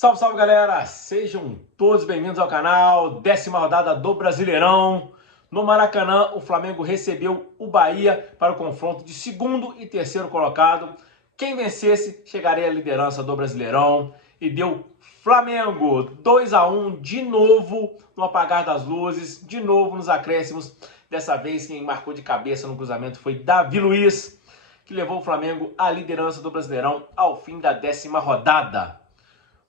Salve, salve, galera! Sejam todos bem-vindos ao canal. 10ª rodada do Brasileirão. No Maracanã, o Flamengo recebeu o Bahia para o confronto de segundo e terceiro colocado. Quem vencesse chegaria à liderança do Brasileirão e deu Flamengo 2-1 de novo no apagar das luzes, de novo nos acréscimos. Dessa vez quem marcou de cabeça no cruzamento foi Davi Luiz, que levou o Flamengo à liderança do Brasileirão ao fim da 10ª rodada.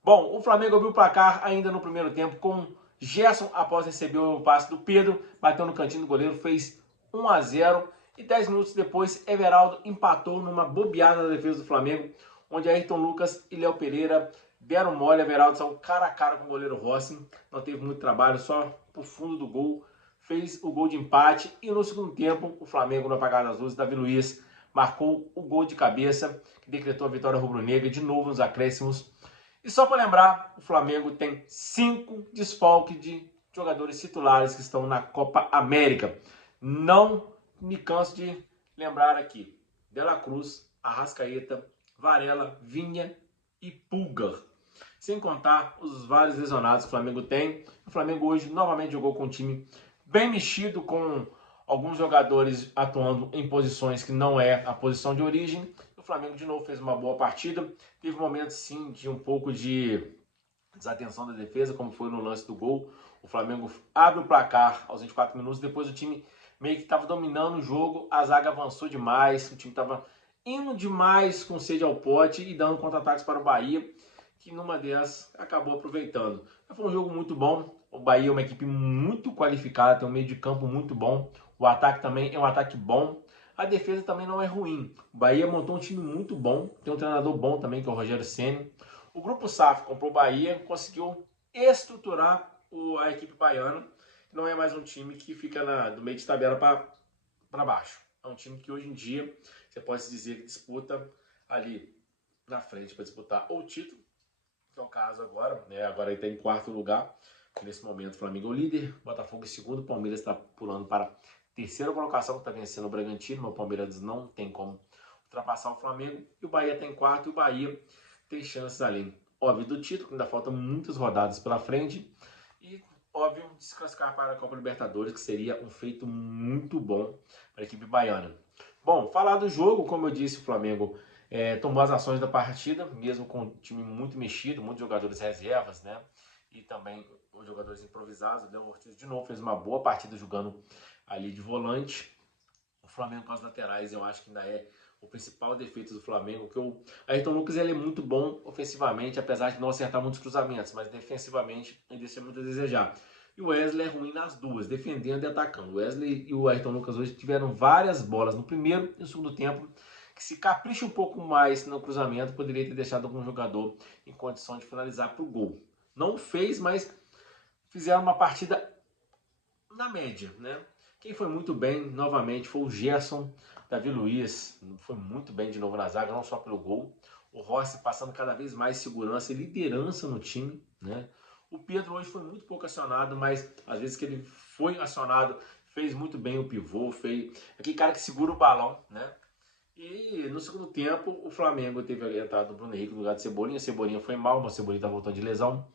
Bom, o Flamengo abriu o placar ainda no primeiro tempo com Gerson, após receber o passe do Pedro, bateu no cantinho do goleiro, fez 1-0 e 10 minutos depois Everaldo empatou numa bobeada na defesa do Flamengo, onde Ayrton Lucas e Léo Pereira deram mole. Everaldo saiu cara a cara com o goleiro Rossi, não teve muito trabalho, só pro fundo do gol, fez o gol de empate e no segundo tempo o Flamengo, no apagar das luzes, Davi Luiz marcou o gol de cabeça que decretou a vitória rubro-negra de novo nos acréscimos. E só para lembrar, o Flamengo tem 5 desfalques de jogadores titulares que estão na Copa América. Não me canso de lembrar aqui: De La Cruz, Arrascaeta, Varela, Vinha e Pulgar. Sem contar os vários lesionados que o Flamengo tem. O Flamengo hoje novamente jogou com um time bem mexido, com alguns jogadores atuando em posições que não é a posição de origem. O Flamengo de novo fez uma boa partida. Teve momentos sim de um pouco de desatenção da defesa, como foi no lance do gol. O Flamengo abre o placar aos 24 minutos, depois o time meio que estava dominando o jogo, a zaga avançou demais, o time estava indo demais com sede ao pote e dando contra-ataques para o Bahia, que numa dessas acabou aproveitando. Foi um jogo muito bom. O Bahia é uma equipe muito qualificada, tem um meio de campo muito bom. O ataque também é um ataque bom. A defesa também não é ruim. O Bahia montou um time muito bom. Tem um treinador bom também, que é o Rogério Ceni. O Grupo SAF comprou o Bahia, conseguiu estruturar a equipe baiana. Não é mais um time que fica do meio de tabela para baixo. É um time que hoje em dia, você pode dizer que disputa ali na frente para disputar o título, que é o caso agora. Agora ele está em quarto lugar. Nesse momento, o Flamengo é o líder, Botafogo em segundo, o Palmeiras está pulando para terceira colocação, está vencendo o Bragantino, mas o Palmeiras não tem como ultrapassar o Flamengo. E o Bahia está em quarto, e o Bahia tem chances além, óbvio, do título, ainda faltam muitas rodadas pela frente. E, óbvio, de se classificar para a Copa Libertadores, que seria um feito muito bom para a equipe baiana. Bom, falar do jogo, como eu disse, o Flamengo tomou as ações da partida, mesmo com o time muito mexido, muitos jogadores reservas, né? E também os jogadores improvisados. O Léo Ortiz de novo fez uma boa partida jogando ali de volante. O Flamengo com as laterais, eu acho que ainda é o principal defeito do Flamengo, que o Ayrton Lucas ele é muito bom ofensivamente, apesar de não acertar muitos cruzamentos, mas defensivamente ele deixa muito a desejar. E o Wesley é ruim nas duas, defendendo e atacando. O Wesley e o Ayrton Lucas hoje tiveram várias bolas no primeiro e no segundo tempo, que se capricha um pouco mais no cruzamento, poderia ter deixado algum jogador em condição de finalizar para o gol. Não fez, mas fizeram uma partida na média, né? Quem foi muito bem, novamente, foi o Gerson. Davi Luiz foi muito bem de novo na zaga, não só pelo gol. O Rossi passando cada vez mais segurança e liderança no time, né? O Pedro hoje foi muito pouco acionado, mas às vezes que ele foi acionado, fez muito bem o pivô, fez aquele cara que segura o balão, né? E no segundo tempo, o Flamengo teve a entrada do Bruno Henrique no lugar de Cebolinha. Cebolinha foi mal, mas Cebolinha tá voltando de lesão.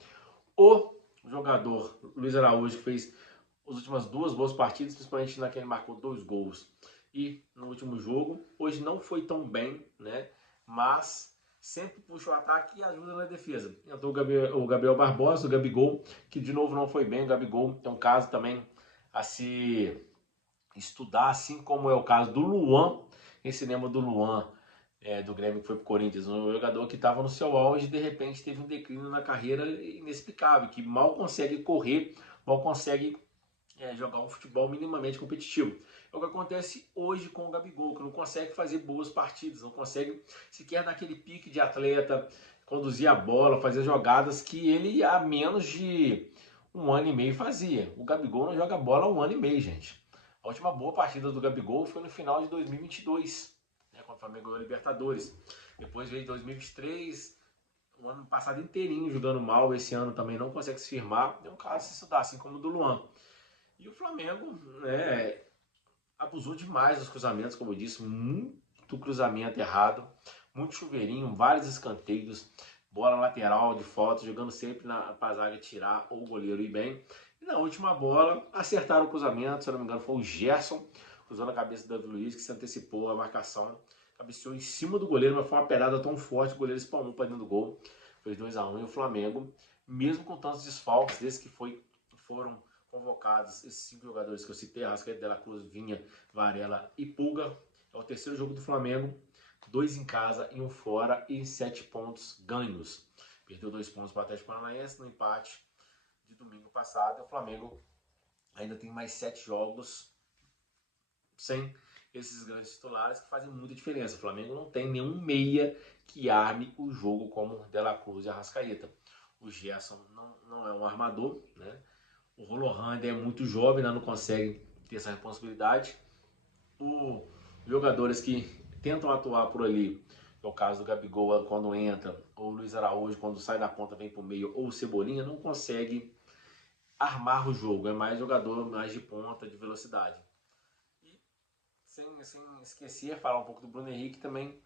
O jogador Luiz Araújo, que fez as últimas duas boas partidas, principalmente naquele que ele marcou 2 gols. E no último jogo, hoje não foi tão bem, né? Mas sempre puxa o ataque e ajuda na defesa. Entrou o Gabriel Barbosa, o Gabigol, que de novo não foi bem. O Gabigol é um caso também a se estudar, assim como é o caso do Luan. Esse lembra do Luan, do Grêmio, que foi pro Corinthians, um jogador que estava no seu auge e de repente teve um declínio na carreira inexplicável, que mal consegue correr, mal consegue jogar um futebol minimamente competitivo. É o que acontece hoje com o Gabigol, que não consegue fazer boas partidas, não consegue sequer dar aquele pique de atleta, conduzir a bola, fazer jogadas que ele há menos de 1 ano e meio fazia. O Gabigol não joga bola há 1 ano e meio, gente. A última boa partida do Gabigol foi no final de 2022, quando o Flamengo ganhou a Libertadores. Depois veio 2023, o ano passado inteirinho jogando mal, esse ano também não consegue se firmar. É um caso se estudar, assim como o do Luan. E o Flamengo abusou demais dos cruzamentos, como eu disse, muito cruzamento errado, muito chuveirinho, vários escanteios, bola lateral de falta, jogando sempre pra zaga tirar ou o goleiro ir bem. E na última bola, acertaram o cruzamento, se eu não me engano foi o Gerson, cruzando a cabeça do Davi Luiz, que se antecipou a marcação, cabeceou em cima do goleiro, mas foi uma pedada tão forte, o goleiro espalmou para dentro do gol, fez 2-1 e o Flamengo, mesmo com tantos desfalques, desde que foram convocados esses 5 jogadores que eu citei, Arrascaeta, De La Cruz, Vinha, Varela e Pulga, é o terceiro jogo do Flamengo, 2 em casa e 1 fora e 7 pontos ganhos. Perdeu 2 pontos para o Atlético Paranaense no empate de domingo passado. O Flamengo ainda tem mais 7 jogos sem esses grandes titulares que fazem muita diferença. O Flamengo não tem nenhum meia que arme o jogo como De La Cruz e Arrascaeta. O Gerson não é um armador, né? O Rolohan ainda é muito jovem, ainda não consegue ter essa responsabilidade. Os jogadores que tentam atuar por ali, que é o caso do Gabigol quando entra, ou o Luiz Araújo quando sai da ponta vem para o meio, ou o Cebolinha, não consegue armar o jogo. É mais jogador mais de ponta, de velocidade. E sem esquecer, falar um pouco do Bruno Henrique também,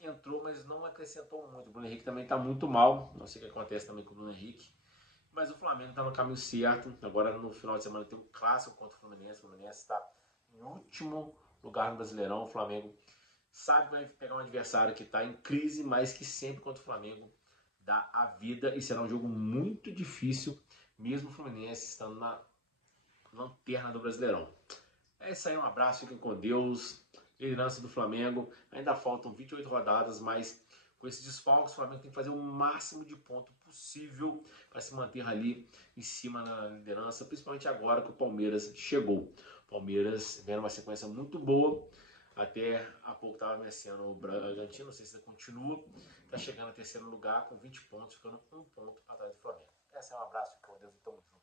entrou, mas não acrescentou muito. O Bruno Henrique também está muito mal, não sei o que acontece também com o Bruno Henrique. Mas o Flamengo está no caminho certo. Agora no final de semana tem um clássico contra o Fluminense. O Fluminense está em último lugar no Brasileirão. O Flamengo sabe que vai pegar um adversário que está em crise, mas que sempre contra o Flamengo dá a vida. E será um jogo muito difícil, mesmo o Fluminense estando na lanterna do Brasileirão. É isso aí, um abraço, fiquem com Deus. Liderança do Flamengo. Ainda faltam 28 rodadas, mas com esses desfalques, o Flamengo tem que fazer o máximo de ponto possível para se manter ali em cima na liderança, principalmente agora que o Palmeiras chegou. O Palmeiras vem numa sequência muito boa, até há pouco estava vencendo o Bragantino, não sei se continua, está chegando a terceiro lugar com 20 pontos, ficando um ponto atrás do Flamengo. Esse é um abraço, com Deus e tamo junto.